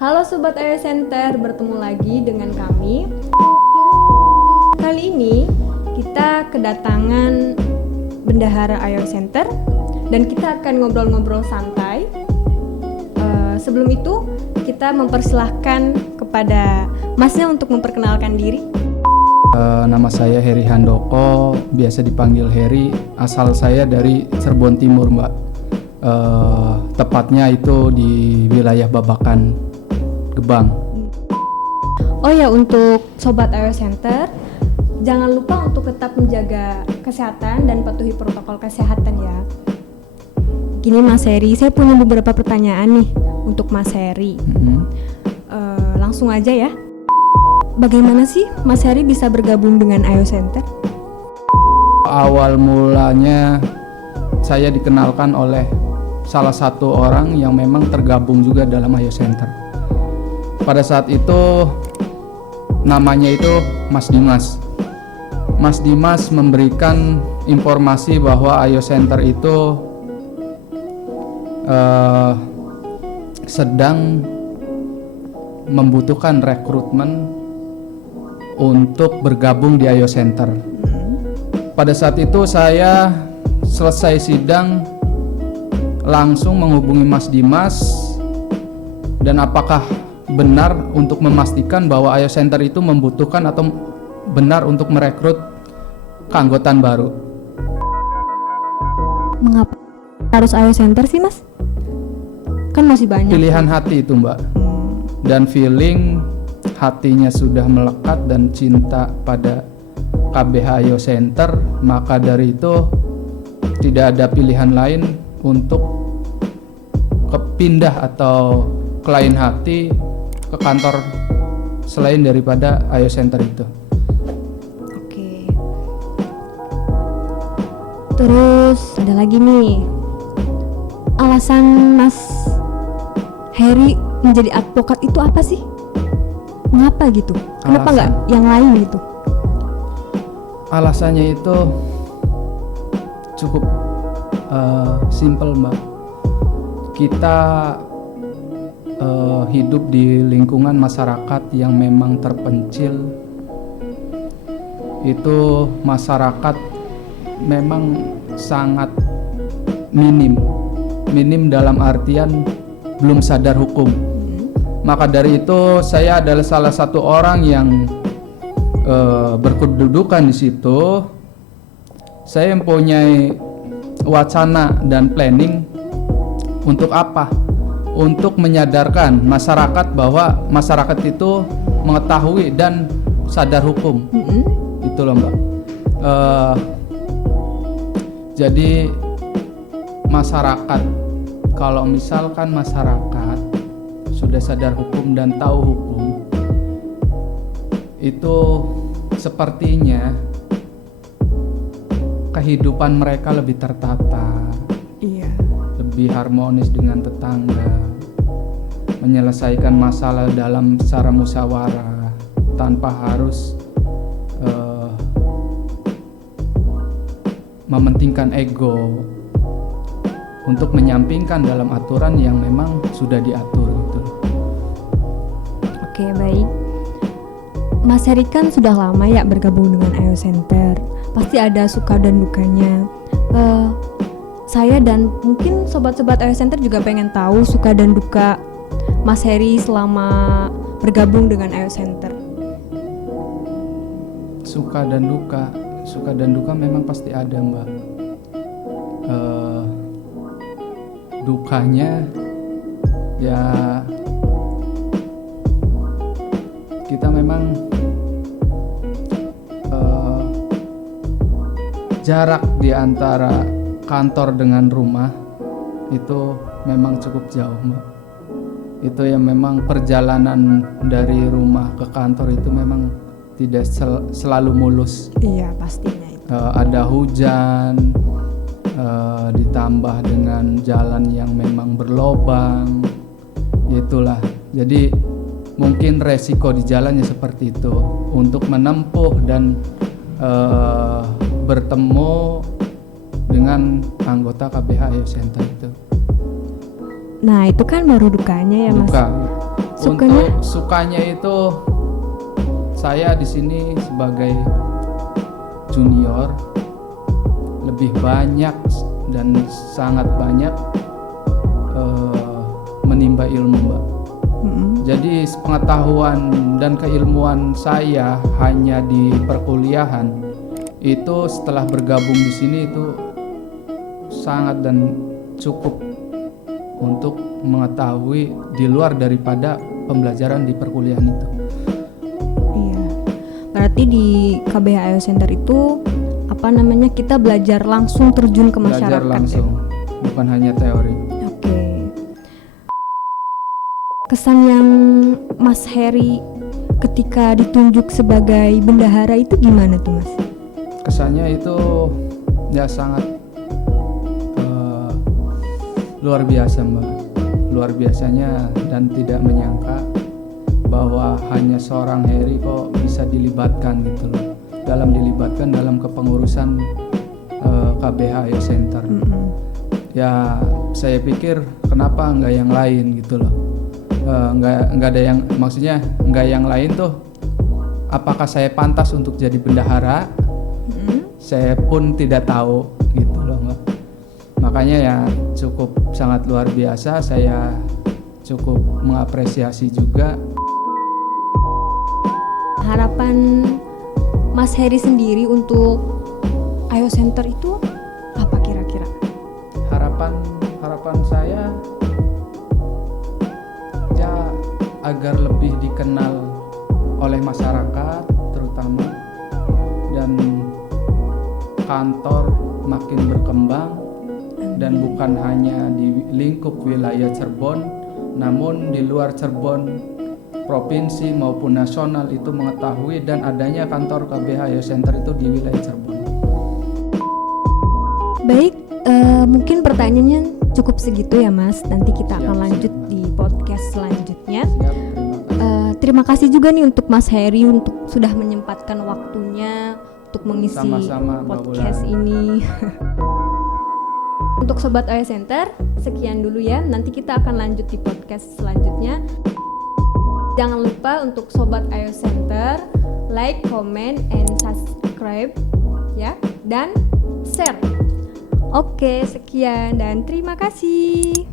Halo Sobat Ayo Center, bertemu lagi dengan kami. Kali ini kita kedatangan Bendahara Ayo Center dan kita akan ngobrol-ngobrol santai. Sebelum itu kita mempersilahkan kepada Masnya untuk memperkenalkan diri. Nama saya Heri Handoko, biasa dipanggil Heri. Asal saya dari Cirebon Timur, Mbak. Tepatnya itu di wilayah Babakan, Gebang. Oh ya, untuk Sobat Ayo Center, jangan lupa untuk tetap menjaga kesehatan dan patuhi protokol kesehatan ya. Gini Mas Heri, saya punya beberapa pertanyaan nih untuk Mas Heri. Langsung aja ya. Bagaimana sih Mas Heri bisa bergabung dengan Ayo Center? Awal mulanya saya dikenalkan oleh salah satu orang yang memang tergabung juga dalam Ayo Center. Pada saat itu namanya itu Mas Dimas. Mas Dimas memberikan informasi bahwa Ayo Center itu sedang membutuhkan rekrutmen untuk bergabung di Ayo Center. Pada saat itu saya selesai sidang langsung menghubungi Mas Dimas, dan apakah benar untuk memastikan bahwa Ayo Center itu membutuhkan atau benar untuk merekrut keanggotaan baru. Mengapa harus Ayo Center sih Mas? Kan masih banyak. Pilihan hati itu, Mbak. Dan feeling hatinya sudah melekat dan cinta pada KBH Ayo Center, maka dari itu tidak ada pilihan lain untuk kepindah atau ke lain hati ke kantor selain daripada Ayo Center itu. Oke. Terus ada lagi nih, alasan Mas Heri menjadi advokat itu apa sih? Mengapa gitu? Kenapa nggak yang lain gitu? Alasannya itu cukup simple, Mbak. Kita hidup di lingkungan masyarakat yang memang terpencil. Itu masyarakat memang sangat minim dalam artian belum sadar hukum. Maka dari itu saya adalah salah satu orang yang berkedudukan di situ. Saya mempunyai wacana dan planning untuk apa? Untuk menyadarkan masyarakat bahwa masyarakat itu mengetahui dan sadar hukum. Itu loh, Mbak. Jadi masyarakat, kalau misalkan masyarakat sudah sadar hukum dan tahu hukum, itu sepertinya kehidupan mereka lebih tertata, lebih harmonis dengan tetangga, menyelesaikan masalah dalam secara musyawarah tanpa harus mementingkan ego, untuk menyampingkan dalam aturan yang memang sudah diatur gitu. Oke, baik. Mas Heri kan sudah lama ya bergabung dengan Ayo Center. Pasti ada suka dan dukanya. Saya dan mungkin sobat-sobat Ayo Center juga pengen tahu suka dan duka Mas Heri selama bergabung dengan Ayo Center. Suka dan duka memang pasti ada, Mbak. Dukanya ya kita memang jarak di antara kantor dengan rumah itu memang cukup jauh, Mbak. Itu yang memang perjalanan dari rumah ke kantor itu memang tidak selalu mulus. Iya, pastinya itu. Ada hujan, ditambah dengan jalan yang memang berlobang, itulah. Jadi mungkin resiko di jalannya seperti itu untuk menempuh dan bertemu dengan anggota KBH Ayo Center itu. Nah, itu kan baru dukanya ya, Mas. Duka. Sukanya? Untuk sukanya itu saya di sini sebagai junior lebih banyak dan sangat banyak menimba ilmu, Mbak. Jadi pengetahuan dan keilmuan saya hanya di perkuliahan itu setelah bergabung di sini itu sangat dan cukup untuk mengetahui di luar daripada pembelajaran di perkuliahan itu. Iya. Berarti di KBH IO Center itu kita belajar langsung terjun ke masyarakat. Belajar langsung, bukan hanya teori. Oke. Kesan yang Mas Heri ketika ditunjuk sebagai bendahara itu gimana tuh, Mas? Kesannya itu ya sangat luar biasa, Mbak. Luar biasanya, dan tidak menyangka bahwa hanya seorang Heri kok bisa dilibatkan gitu loh. Dilibatkan dalam kepengurusan KBH IO Center. Ya saya pikir kenapa nggak yang lain gitu loh. Nggak ada yang, maksudnya nggak yang lain tuh. Apakah saya pantas untuk jadi bendahara? Saya pun tidak tahu gitu loh, Mbak. Makanya ya cukup sangat luar biasa, saya cukup mengapresiasi juga. Harapan Mas Heri sendiri untuk IO Center itu apa kira-kira? Harapan saya ya agar lebih dikenal oleh masyarakat terutama, dan kantor makin berkembang, dan bukan hanya di lingkup wilayah Cirebon, namun di luar Cirebon, provinsi maupun nasional itu mengetahui dan adanya kantor KBH IO Center itu di wilayah Cirebon. Baik, mungkin pertanyaannya cukup segitu ya, Mas. Nanti kita akan lanjut di podcast selanjutnya. Terima kasih juga nih untuk Mas Heri untuk sudah menyempatkan waktunya untuk mengisi Sama-sama, podcast ini. Untuk Sobat IO Center, sekian dulu ya. Nanti kita akan lanjut di podcast selanjutnya. Jangan lupa untuk Sobat IO Center, like, comment, and subscribe ya, dan share. Oke, sekian dan terima kasih.